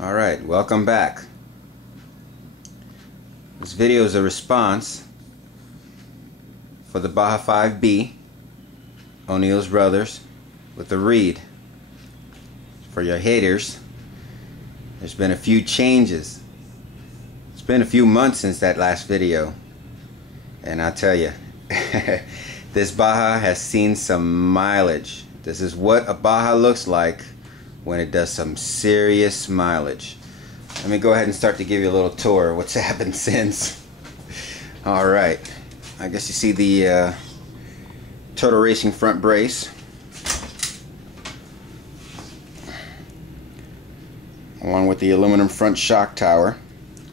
Alright, welcome back. This video is a response for the Baja 5B, O'Neill's Brothers, with the reed. For your haters, there's been a few changes. It's been a few months since that last video, and I'll tell you, this Baja has seen some mileage. This is what a Baja looks like when it does some serious mileage. Let me go ahead and start to give you a little tour of what's happened since. Alright, I guess you see the Turtle Racing front brace. Along with the aluminum front shock tower.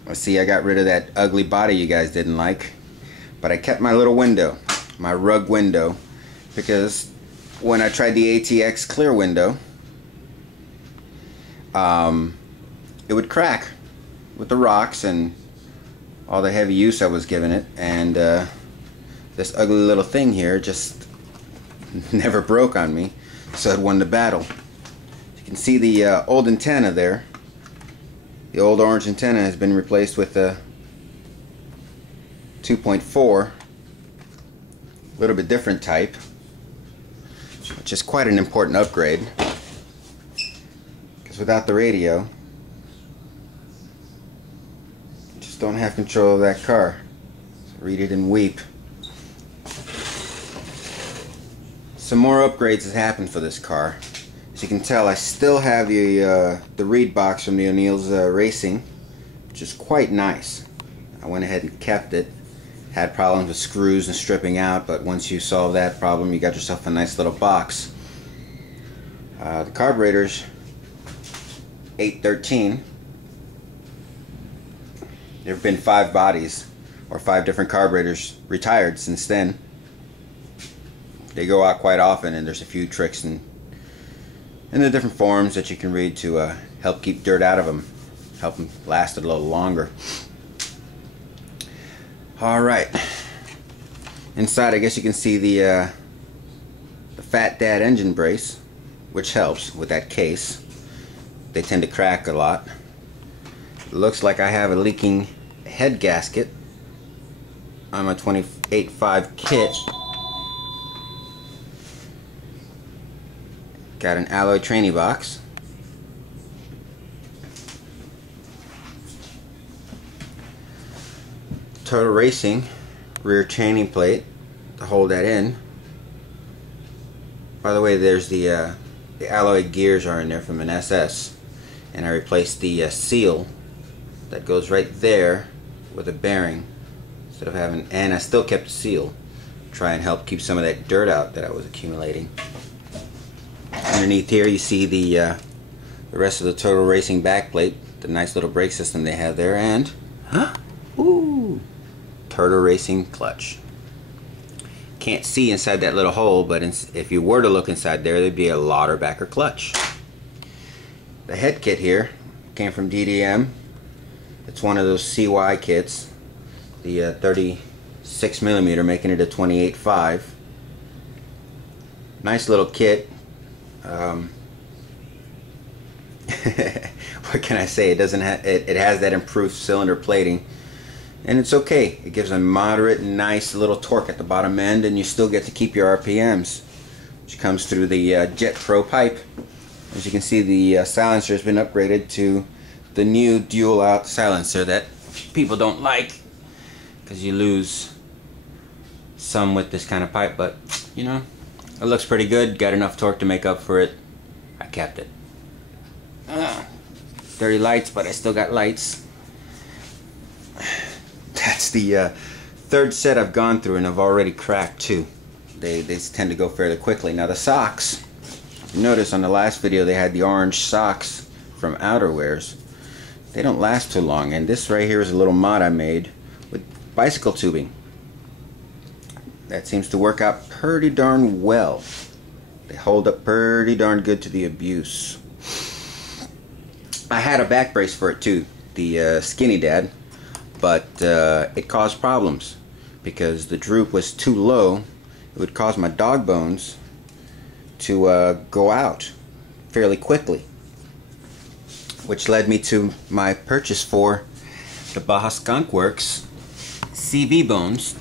Let's see, I got rid of that ugly body you guys didn't like. But I kept my little window, my rug window, because when I tried the ATX clear window, it would crack with the rocks and all the heavy use I was giving it, and this ugly little thing here just never broke on me, so it won the battle. You can see the old antenna there. The old orange antenna has been replaced with a 2.4, a little bit different type, which is quite an important upgrade, because without the radio you just don't have control of that car. So read it and weep. Some more upgrades have happened for this car. As you can tell, I still have the reed box from the O'Neill's Racing, which is quite nice. I went ahead and kept it. Had problems with screws and stripping out, but once you solve that problem, you got yourself a nice little box. The carburetor's 813. There have been 5 bodies, or 5 different carburetors retired since then. They go out quite often, and there's a few tricks in the different forums that you can read to help keep dirt out of them, help them last a little longer. Alright, inside I guess you can see the Fat Dad engine brace, which helps with that case. They tend to crack a lot. It looks like I have a leaking head gasket on my 28.5 kit. Got an alloy tranny box. Turtle Racing rear training plate to hold that in. By the way, there's the alloy gears are in there from an SS, and I replaced the seal that goes right there with a bearing instead of having, and I still kept the seal, try and help keep some of that dirt out that I was accumulating. Underneath here you see the rest of the Turtle Racing backplate, the nice little brake system they have there, and ooh, Turtle Racing clutch. Can't see inside that little hole, but if you were to look inside there, there'd be a Lauterbacker clutch. The head kit here came from DDM. It's one of those CY kits, the 36mm, making it a 28.5. Nice little kit. What can I say? It doesn't have it has that improved cylinder plating, and it's okay. It gives a moderate, nice little torque at the bottom end, and you still get to keep your RPMs, which comes through the Jet Pro pipe. As you can see, the silencer has been upgraded to the new dual out silencer that people don't like because you lose some with this kind of pipe, but you know, it looks pretty good. Got enough torque to make up for it. I kept it. Dirty lights, but I still got lights. That's the third set I've gone through, and I've already cracked 2. They tend to go fairly quickly. Now the socks, you notice on the last video they had the orange socks from outerwears. They don't last too long, and this right here is a little mod I made with bicycle tubing. That seems to work out pretty darn well. They hold up pretty darn good to the abuse. I had a back brace for it too, the Skinny Dad, but it caused problems because the droop was too low. It would cause my dog bones to go out fairly quickly. which led me to my purchase for the Baja Skunk Works CV bones.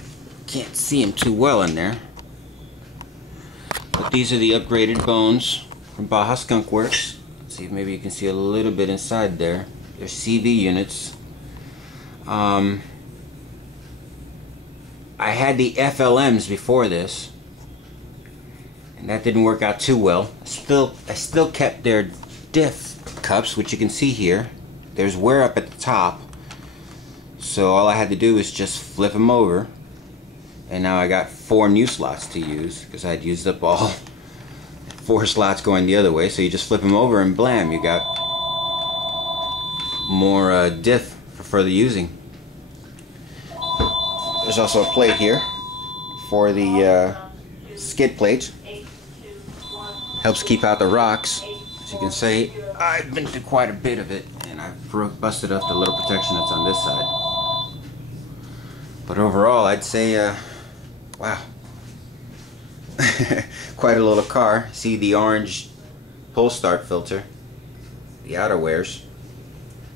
Can't see them too well in there, but these are the upgraded bones from Baja Skunk Works. Let's see if maybe you can see a little bit inside there. They're CV units. I had the FLMs before this, and that didn't work out too well. I still kept their Diff cups, which you can see here. There's wear up at the top, so all I had to do was just flip them over, and now I got 4 new slots to use because I'd used up all 4 slots going the other way. So you just flip them over and blam, you got more Diff for further using. There's also a plate here for the skid plate. Helps keep out the rocks. As you can see, I've been through quite a bit of it, and I've busted up the little protection that's on this side. But overall, I'd say, wow, quite a little car. See the orange pull start filter, the outer wears.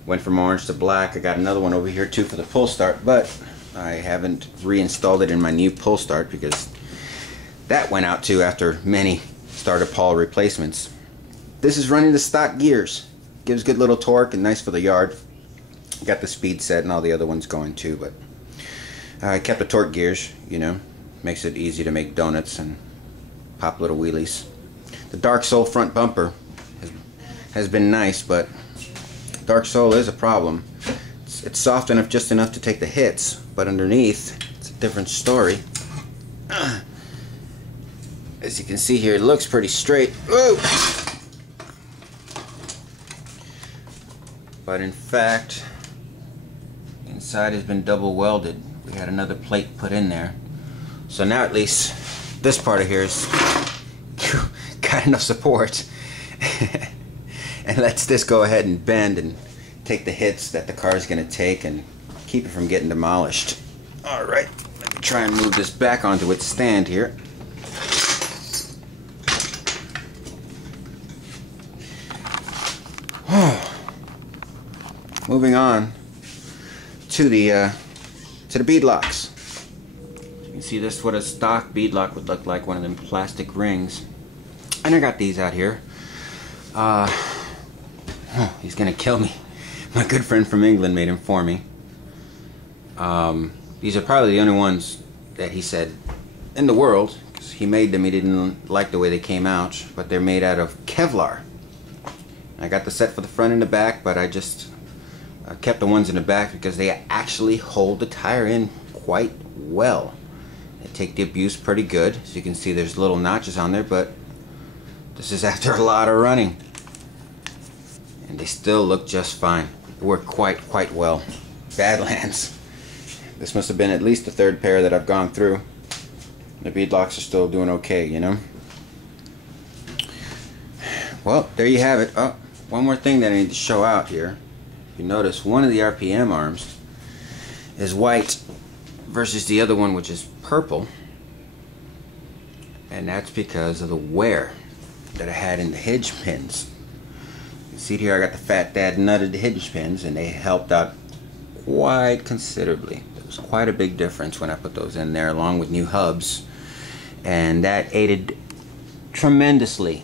Went from orange to black. I got another one over here too for the pull start, but I haven't reinstalled it in my new pull start because that went out too after many starter pawl replacements. This is running the stock gears. Gives good little torque and nice for the yard. Got the speed set and all the other ones going too, but I kept the torque gears, you know. Makes it easy to make donuts and pop little wheelies. The Dark Soul front bumper has been nice, but Dark Soul is a problem. It's soft enough, just enough to take the hits, but underneath, it's a different story. As you can see here, it looks pretty straight. Whoa! But in fact, inside has been double welded. We had another plate put in there. So now at least this part of here is got enough support and lets this go ahead and bend and take the hits that the car is going to take and keep it from getting demolished. Alright, let me try and move this back onto its stand here. Moving on to the bead locks. You can see this is what a stock bead lock would look like, one of them plastic rings. And I got these out here. He's gonna kill me. My good friend from England made them for me. These are probably the only ones that he said in the world, because he made them. He didn't like the way they came out, but they're made out of Kevlar. I got the set for the front and the back, but I just kept the ones in the back because they actually hold the tire in quite well. They take the abuse pretty good. As you can see, there's little notches on there, but this is after a lot of running. And they still look just fine. They work quite well. Badlands. This must have been at least the 3rd pair that I've gone through. The bead locks are still doing okay, you know. Well, there you have it. Oh, one more thing that I need to show out here. You notice one of the RPM arms is white versus the other one, which is purple, and that's because of the wear that I had in the hinge pins. You see here I got the Fat Dad nutted hinge pins, and they helped out quite considerably. There was quite a big difference when I put those in there along with new hubs, and that aided tremendously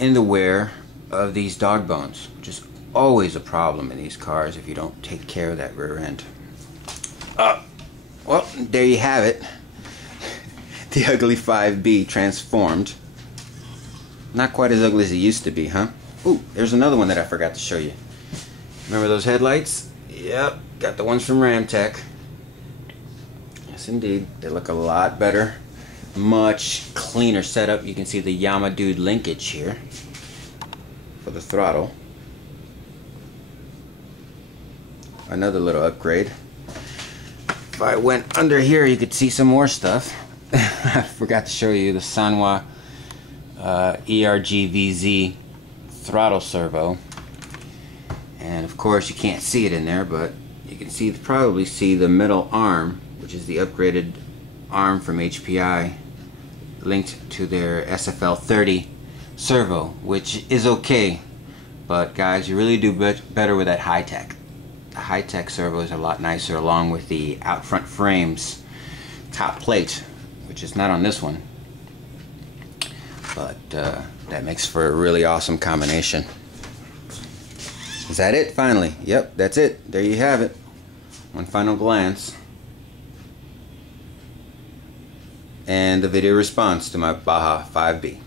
in the wear of these dog bones, which is always a problem in these cars if you don't take care of that rear end. Well, there you have it. The ugly 5B transformed. Not quite as ugly as it used to be, huh? Ooh, there's another one that I forgot to show you. Remember those headlights? Yep, got the ones from Ramtech. Yes, indeed. They look a lot better. Much cleaner setup. You can see the Yamadude linkage here for the throttle. Another little upgrade. If I went under here, you could see some more stuff. I forgot to show you the Sanwa ERG-VZ throttle servo. And of course you can't see it in there, but you can see, probably see the middle arm, which is the upgraded arm from HPI, linked to their SFL 30 servo, which is okay, But guys, you really do better with that high-tech. The high-tech servo is a lot nicer, along with the out front frames top plate, which is not on this one. But that makes for a really awesome combination. Is that it finally? Yep, that's it. There you have it. One final glance. And the video response to my Baja 5B.